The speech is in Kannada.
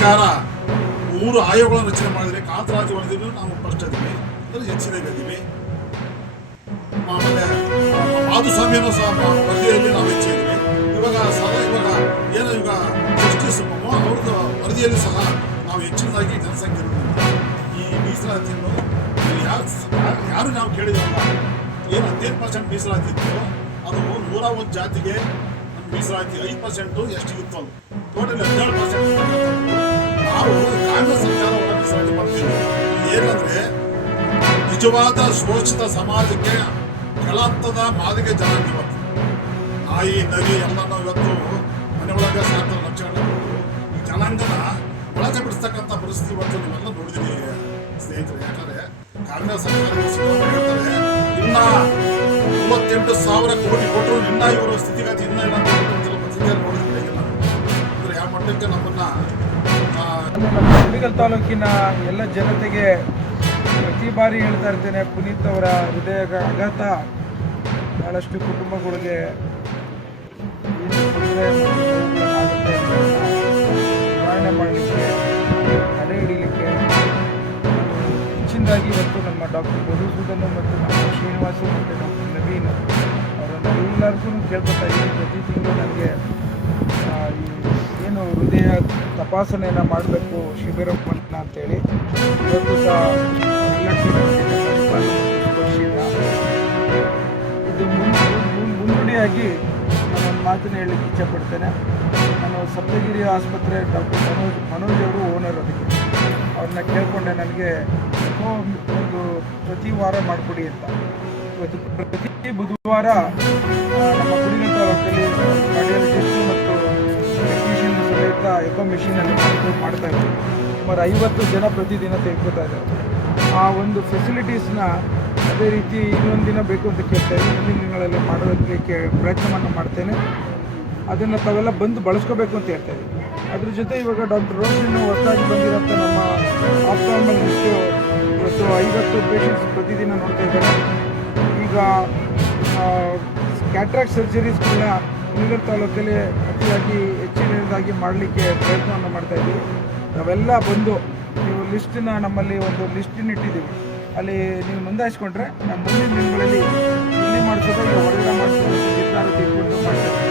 ಸರ್ಕಾರ 3 ಆಯೋಗಗಳನ್ನು ರಚನೆ ಮಾಡಿದರೆ ಕಾಂತರಾಜು ವರದಿನೂ ನಾವು ಫಸ್ಟ್ ಇದ್ದೀವಿ, ಅಂದರೆ ಹೆಚ್ಚಿನಾಗಿದ್ದೀವಿ. ಆಮೇಲೆ ಮಾಧುಸ್ವಾಮಿಯನ್ನು ಸಹ ವರದಿಯಲ್ಲಿ ನಾವು ಹೆಚ್ಚಿದ್ದೀವಿ. ಇವಾಗ ಏನು ಜಸ್ಟಿಸ್ ಅವ್ರದ್ದು ವರದಿಯಲ್ಲಿ ಸಹ ನಾವು ಹೆಚ್ಚಿನದಾಗಿ ಜನಸಂಖ್ಯೆ ಇರೋದ್ರಿಂದ ಈ ಮೀಸಲಾತಿಯನ್ನು ಯಾರು ನಾವು ಕೇಳಿದವಲ್ಲ. ಏನು 15% ಮೀಸಲಾತಿ ಇತ್ತು, ಅದು 101 ಜಾತಿಗೆ ಮೀಸಲಾತಿ 5% ಎಷ್ಟಿಗಿತ್ತು, ಅದು ಟೋಟಲ್ 17%. ನಾವು ಕಾಂಗ್ರೆಸ್ ಸರ್ಕಾರ ಒಳ ಮೀಸಲಾತಿ ಮಾಡ್ತೀವಿ. ಏನಂದ್ರೆ ನಿಜವಾದ ಶೋಷಿತ ಸಮಾಜಕ್ಕೆ ಕೆಳಹಂತದ ಮಾದಿಗೆ ಜನಾಂಗ ಇವತ್ತು ನಾಯಿ ನರಿ ಎಲ್ಲನೂ ಇವತ್ತು ಮನೆ ಒಳಗೆ ಸಾಕ್ತಾರೆ ಲಕ್ಷಗಳನ್ನು ಕೊಟ್ಟು ಈ ಜನಾಂಗನ ಒಳಗೆ ಬಿಡಿಸ್ತಕ್ಕಂಥ ಪರಿಸ್ಥಿತಿ ಇವತ್ತು ನೀವೆಲ್ಲ ನೋಡಿದಿರಿ ಸ್ನೇಹಿತರೆ. ಯಾಕಂದ್ರೆ ಕಾಂಗ್ರೆಸ್ ಸರ್ಕಾರ ಹೇಳ್ತಾರೆ ಇನ್ನ 38,000 ಕೋಟಿ ಕೊಟ್ಟರು ಇನ್ನ ಇವರ ಸ್ಥಿತಿಗತಿ ಇನ್ನ ಇಲ್ಲ ಪತ್ರಿಕೆಯಲ್ಲಿ ನೋಡಿದ್ರೆ ಅಂದ್ರೆ ಯಾವ ಮಟ್ಟಕ್ಕೆ ನಮ್ಮನ್ನ ಕುಣಿಗಲ್ ತಾಲೂಕಿನ ಎಲ್ಲ ಜನತೆಗೆ ಪ್ರತಿ ಬಾರಿ ಹೇಳ್ತಾ ಇರ್ತೇನೆ, ಪುನೀತ್ ಅವರ ಹೃದಯ ಆಘಾತ ಬಹಳಷ್ಟು ಕುಟುಂಬಗಳಿಗೆ ಏನು ತೊಂದರೆ ಆಗುತ್ತೆ ನಿವಾರಣೆ ಮಾಡಲಿಕ್ಕೆ, ತಡೆ ಹಿಡಿಯಲಿಕ್ಕೆ ಹೆಚ್ಚಿನದಾಗಿ ಇವತ್ತು ನಮ್ಮ ಡಾಕ್ಟರ್ ಮಧುಸೂದನ್ ಮತ್ತು ನಮ್ಮ ಶ್ರೀನಿವಾಸ ಮತ್ತು ಡಾಕ್ಟರ್ ನವೀನ್ ಅವರನ್ನೆಲ್ಲರಿಗೂ ಕೇಳ್ಕೊತಾ ಇದ್ದೀನಿ. ಪ್ರತಿ ತಿಂಗಳು ನನಗೆ ಏನು ಹೃದಯ ತಪಾಸಣೆಯನ್ನು ಮಾಡಬೇಕು ಶಿಬಿರವನ್ನು ಅಂತೇಳಿ ಇವತ್ತು ಸಹ ಇದು ಮುನ್ನುಡಿಯಾಗಿ ನಾನೊಂದು ಮಾತನ್ನು ಹೇಳಲಿಕ್ಕೆ ಇಚ್ಛೆಪಡ್ತೇನೆ. ನಾನು ಸಪ್ತಗಿರಿ ಆಸ್ಪತ್ರೆ ಡಾಕ್ಟರ್ ಮನೋಜ್ ಅವರು ಓನರ್, ಅದಕ್ಕೆ ಅವ್ರನ್ನ ಕೇಳಿಕೊಂಡೆ ನನಗೆ ಒಂದು ಪ್ರತಿ ವಾರ ಮಾಡಿಕೊಡಿ ಅಂತ. ಇವತ್ತು ಪ್ರತಿ ಬುಧವಾರ ನಮ್ಮ ಕುಣಿಗಲ್ ತಾಲೂಕಲ್ಲಿ ಕಾರ್ಡಿಯಾಲಜಿಸ್ಟು ಮತ್ತು ಟೆಕ್ನಿಷಿಯನ್ ಸಮೇತ ಎಕೋ ಮಿಷಿನಲ್ಲಿ ಮಾಡ್ತಾ ಇದ್ದಾರೆ. ಸುಮಾರು 50 ಜನ ಪ್ರತಿದಿನ ತೆಗೆದುಕೊತಾ ಇದ್ದಾರೆ. ಆ ಒಂದು ಫೆಸಿಲಿಟೀಸ್ನ ಅದೇ ರೀತಿ ಇನ್ನೊಂದು ದಿನ ಬೇಕು ಅಂತ ಕೇಳ್ತಾ ಇದ್ದೀನಿ. ಮುಂದಿನ ದಿನಗಳಲ್ಲಿ ಮಾಡೋದಕ್ಕೆ ಪ್ರಯತ್ನವನ್ನು ಮಾಡ್ತೇನೆ. ಅದನ್ನು ತಾವೆಲ್ಲ ಬಂದು ಬಳಸ್ಕೋಬೇಕು ಅಂತ ಹೇಳ್ತಾ ಇದ್ದೀನಿ. ಅದ್ರ ಜೊತೆ ಇವಾಗ ಡಾಕ್ಟರ್ ರೋಷನ್ ಹೊಸದಾಗಿ ಬಂದಿರೋಂಥ ನಮ್ಮ ಆಪ್ಟಾಲ್ಮಾಲಜಿಸ್ಟು ಇವತ್ತು 50 ಪೇಷಂಟ್ಸ್ ಪ್ರತಿದಿನ ನೋಡ್ತಾ ಇದ್ದಾರೆ. ಈಗ ಕ್ಯಾಟ್ರಾಕ್ಟ್ ಸರ್ಜರೀಸ್ಗಳನ್ನ ಕುಣಿಗಲ್ ತಾಲೂಕಲ್ಲಿ ಅತಿಯಾಗಿ ಹೆಚ್ಚಿನದಾಗಿ ಮಾಡಲಿಕ್ಕೆ ಪ್ರಯತ್ನವನ್ನು ಮಾಡ್ತಾಯಿದ್ದೀವಿ. ನಾವೆಲ್ಲ ಬಂದು ನೀವು ಲಿಸ್ಟನ್ನ ನಮ್ಮಲ್ಲಿ ಒಂದು ಲಿಸ್ಟನ್ನು ಇಟ್ಟಿದ್ದೀವಿ, ಅಲ್ಲಿ ನೀವು ನೋಂದಾಯಿಸ್ಕೊಂಡ್ರೆ ನಮ್ಮ ಮುಂದಿನ ದಿನಗಳಲ್ಲಿ ಇಲ್ಲಿ ಮಾಡಿಸೋದು, ಈಗ ಹೊರಗಡೆ ಮಾಡಿಸೋದು ನಿರ್ಧಾರ ತೆಗೆದುಕೊಂಡು ಮಾಡ್ತಾ ಇದ್ದೀವಿ.